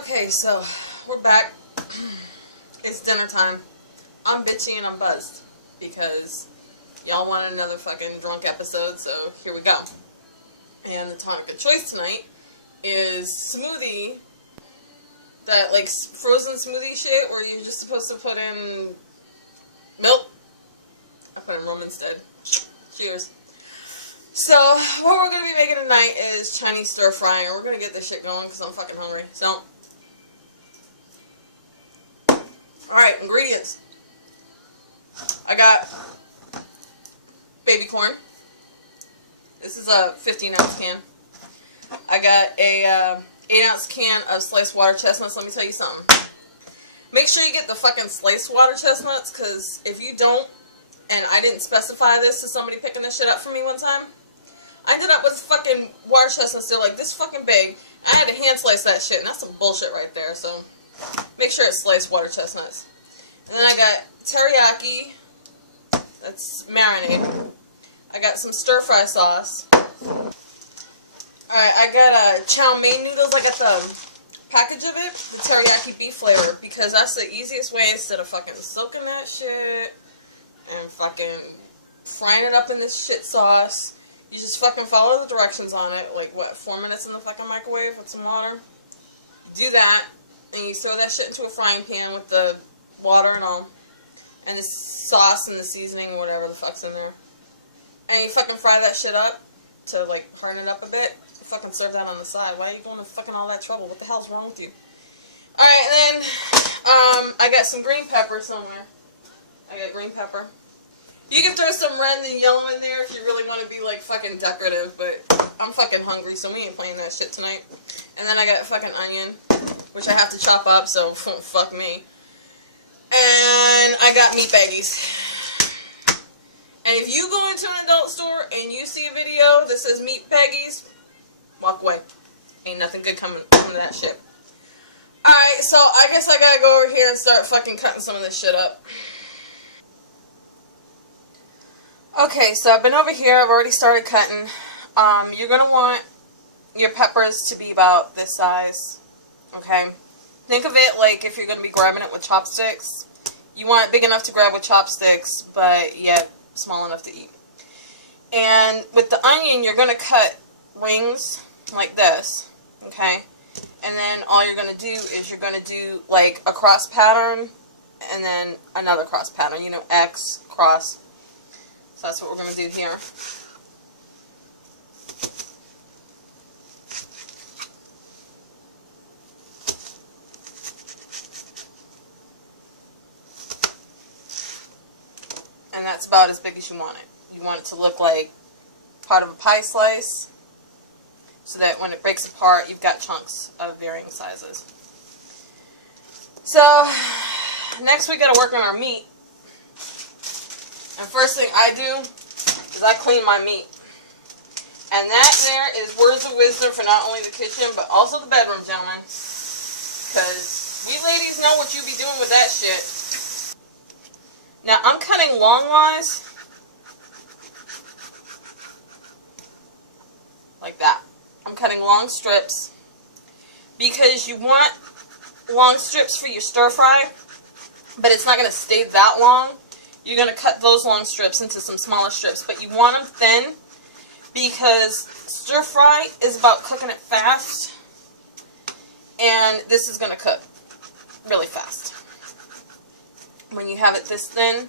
Okay, so we're back. It's dinner time. I'm bitchy and I'm buzzed because y'all wanted another fucking drunk episode, so here we go. And the tonic of choice tonight is smoothie, that like frozen smoothie shit where you're just supposed to put in milk. I put in rum instead. Cheers. So, what we're going to be making tonight is Chinese stir frying, and we're going to get this shit going because I'm fucking hungry. So, alright, ingredients. I got baby corn. This is a 15-ounce can. I got a 8-ounce can of sliced water chestnuts. Let me tell you something. Make sure you get the fucking sliced water chestnuts, because if you don't, and I didn't specify this to somebody picking this shit up for me one time, I ended up with fucking water chestnuts. They're like this fucking big. I had to hand slice that shit, and that's some bullshit right there. So make sure it's sliced water chestnuts. And then I got teriyaki. That's marinade. I got some stir fry sauce. Alright, I got chow mein noodles. I got the package of it, the teriyaki beef flavor, because that's the easiest way instead of fucking soaking that shit and fucking frying it up in this shit sauce. You just fucking follow the directions on it, like, what, 4 minutes in the fucking microwave with some water? You do that, and you throw that shit into a frying pan with the water and all, and the sauce and the seasoning, whatever the fuck's in there. And you fucking fry that shit up to, like, harden it up a bit. You fucking serve that on the side. Why are you going to fucking all that trouble? What the hell's wrong with you? Alright, and then, I got some green pepper somewhere. I got green pepper. You can throw some red and yellow in there if you really want to be, like, fucking decorative, but I'm fucking hungry, so we ain't playing that shit tonight. And then I got fucking onion, which I have to chop up, so fuck me. And I got meat baggies. And if you go into an adult store and you see a video that says meat baggies, walk away. Ain't nothing good coming to that shit. Alright, so I guess I gotta go over here and start fucking cutting some of this shit up. Okay, so I've been over here. I've already started cutting. You're going to want your peppers to be about this size, okay? Think of it like if you're going to be grabbing it with chopsticks. You want it big enough to grab with chopsticks, but yet small enough to eat. And with the onion, you're going to cut rings like this, okay? And then all you're going to do is you're going to do like a cross pattern and then another cross pattern, you know, X, cross. So that's what we're going to do here. And that's about as big as you want it. You want it to look like part of a pie slice, so that when it breaks apart, you've got chunks of varying sizes. So, next we got to work on our meat. And first thing I do is I clean my meat. And that there is words of wisdom for not only the kitchen, but also the bedroom, gentlemen. Because we ladies know what you be doing with that shit. Now, I'm cutting longwise. Like that. I'm cutting long strips. Because you want long strips for your stir fry, but it's not going to stay that long. You're going to cut those long strips into some smaller strips, but you want them thin because stir fry is about cooking it fast, and this is going to cook really fast. When you have it this thin,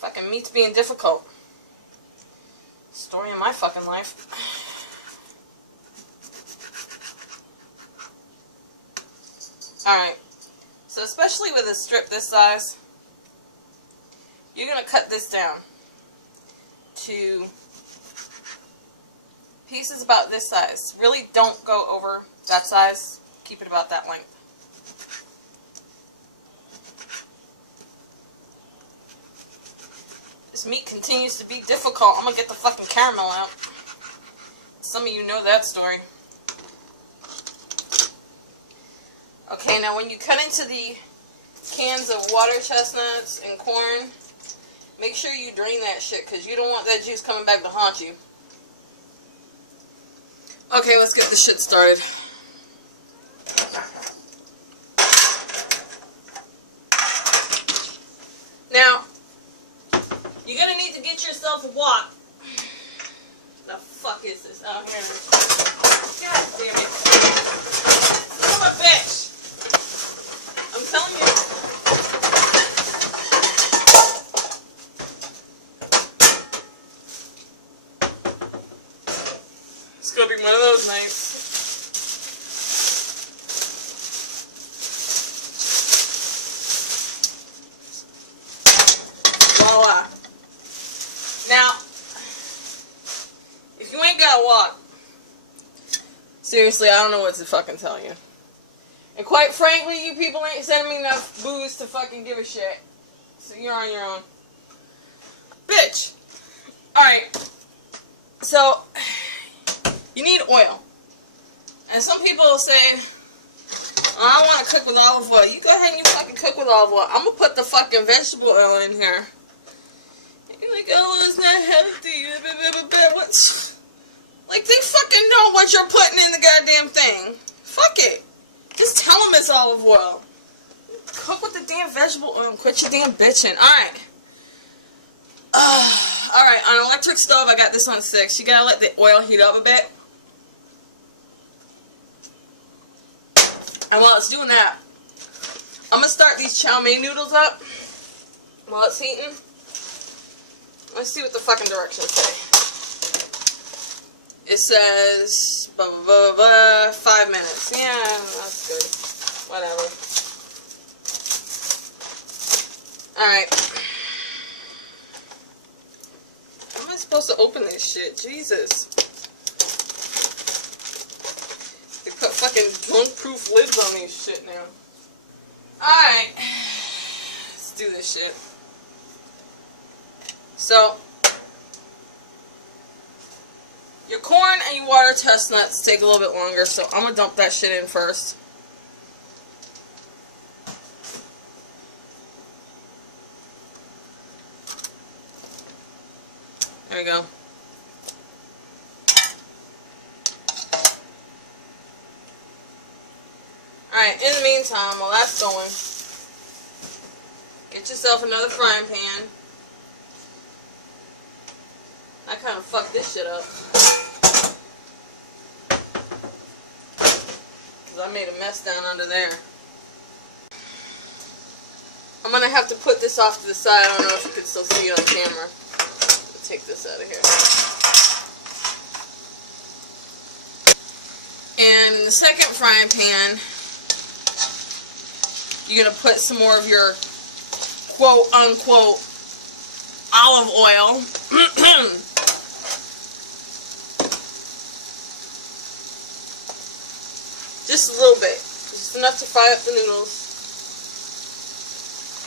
fucking meat's being difficult. Story of my fucking life. Alright. So especially with a strip this size, you're going to cut this down to pieces about this size. Really don't go over that size. Keep it about that length. This meat continues to be difficult. I'm going to get the fucking caramel out. Some of you know that story. Okay, now when you cut into the cans of water chestnuts and corn, make sure you drain that shit, because you don't want that juice coming back to haunt you. Okay, let's get this shit started. Now, you're going to need to get yourself a wok. The fuck is this? Oh, here it is. God damn it. Son of a bitch. I'm telling you. It's going to be one of those nights. Voila. Now, if you ain't got a wok, seriously, I don't know what to fucking tell you. And quite frankly, you people ain't sending me enough booze to fucking give a shit. So you're on your own. Bitch. Alright. So, you need oil. And some people will say, oh, I want to cook with olive oil. You go ahead and you fucking cook with olive oil. I'm going to put the fucking vegetable oil in here. You're like, oh, it's not healthy. What? Like, they fucking know what you're putting in the goddamn thing. Fuck it. Just tell them it's olive oil. Cook with the damn vegetable oil and quit your damn bitching. Alright. Alright, on an electric stove, I got this on 6. You gotta let the oil heat up a bit. And while it's doing that, I'm gonna start these chow mein noodles up while it's heating. Let's see what the fucking directions say. It says, blah, blah, blah, blah, 5 minutes. Yeah, that's good. Whatever. Alright. How am I supposed to open this shit? Jesus. They put fucking drunk-proof lids on these shit now. Alright. Let's do this shit. So, your corn and your water chestnuts take a little bit longer, so I'm going to dump that shit in first. There we go. Alright, in the meantime, while that's going, get yourself another frying pan. I kind of fucked this shit up. Because I made a mess down under there. I'm going to have to put this off to the side. I don't know if you can still see it on camera. I'll take this out of here. And in the second frying pan, you're going to put some more of your quote-unquote olive oil. Just a little bit. Just enough to fry up the noodles.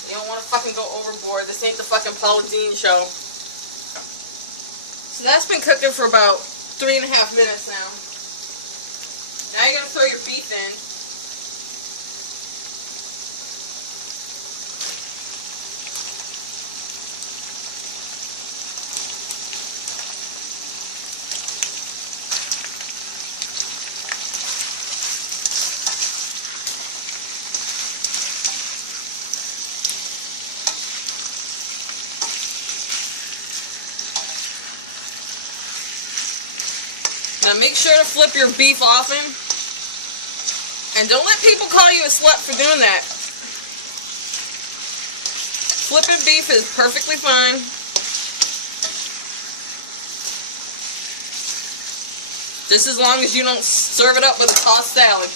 You don't want to fucking go overboard. This ain't the fucking Paula Deen show. So that's been cooking for about 3.5 minutes now. Now you're going to throw your beef in. Now make sure to flip your beef often. And don't let people call you a slut for doing that. Flipping beef is perfectly fine. Just as long as you don't serve it up with a tossed salad.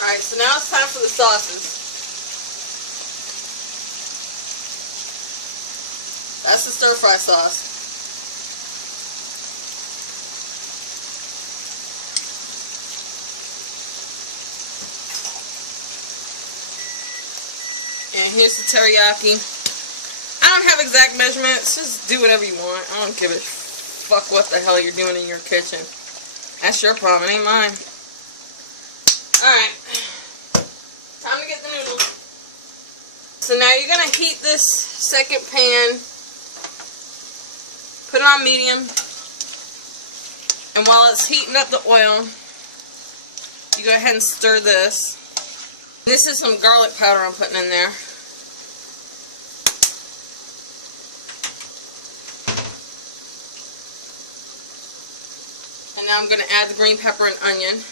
Alright, so now it's time for the sauces. That's the stir-fry sauce. And here's the teriyaki. I don't have exact measurements. Just do whatever you want. I don't give a fuck what the hell you're doing in your kitchen. That's your problem, it ain't mine. Alright. Time to get the noodles. So now you're going to heat this second pan. Put it on medium. And while it's heating up the oil, you go ahead and stir this. This is some garlic powder I'm putting in there. And now I'm going to add the green pepper and onion.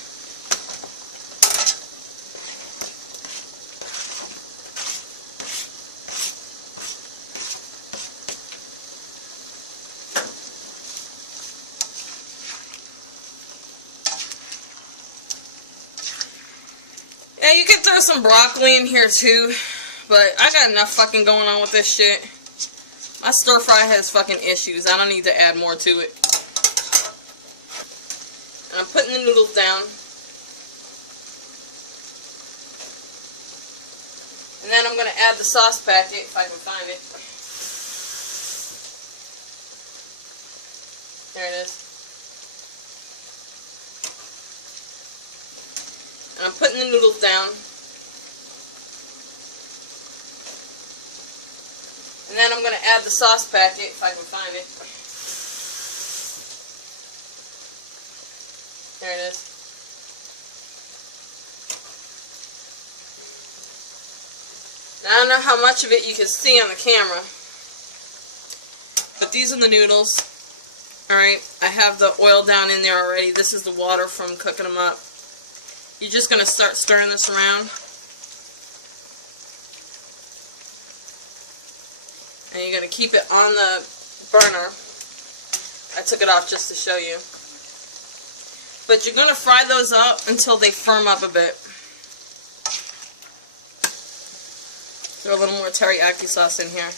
Yeah, you can throw some broccoli in here too, but I got enough fucking going on with this shit. My stir fry has fucking issues. I don't need to add more to it. And I'm putting the noodles down. And then I'm going to add the sauce packet if I can find it. There it is. And I'm putting the noodles down. And then I'm going to add the sauce packet if I can find it. There it is. Now, I don't know how much of it you can see on the camera, but these are the noodles. Alright, I have the oil down in there already. This is the water from cooking them up. You're just going to start stirring this around. And you're going to keep it on the burner. I took it off just to show you. But you're going to fry those up until they firm up a bit. Throw a little more teriyaki sauce in here.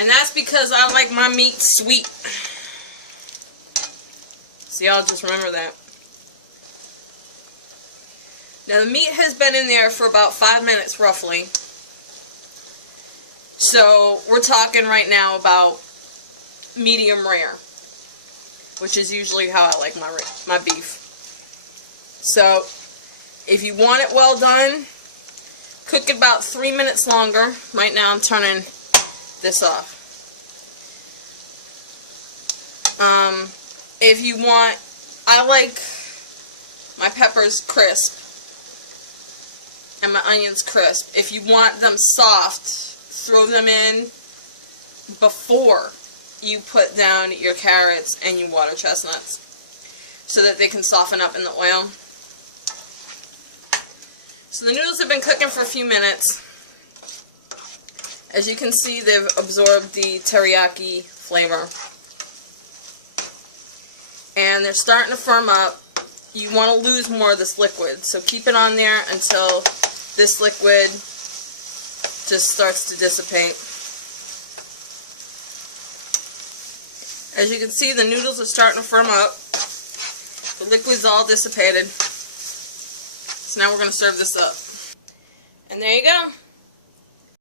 And that's because I like my meat sweet. So y'all just remember that. Now the meat has been in there for about 5 minutes roughly. So we're talking right now about medium rare, which is usually how I like my beef. So if you want it well done, cook it about 3 minutes longer. Right now I'm turning this off. If you want, I like my peppers crisp and my onions crisp. If you want them soft, throw them in before you put down your carrots and your water chestnuts so that they can soften up in the oil. So the noodles have been cooking for a few minutes. As you can see, they've absorbed the teriyaki flavor. And they're starting to firm up. You want to lose more of this liquid, so keep it on there until this liquid just starts to dissipate. As you can see, the noodles are starting to firm up. The liquid's all dissipated. So now we're going to serve this up. And there you go.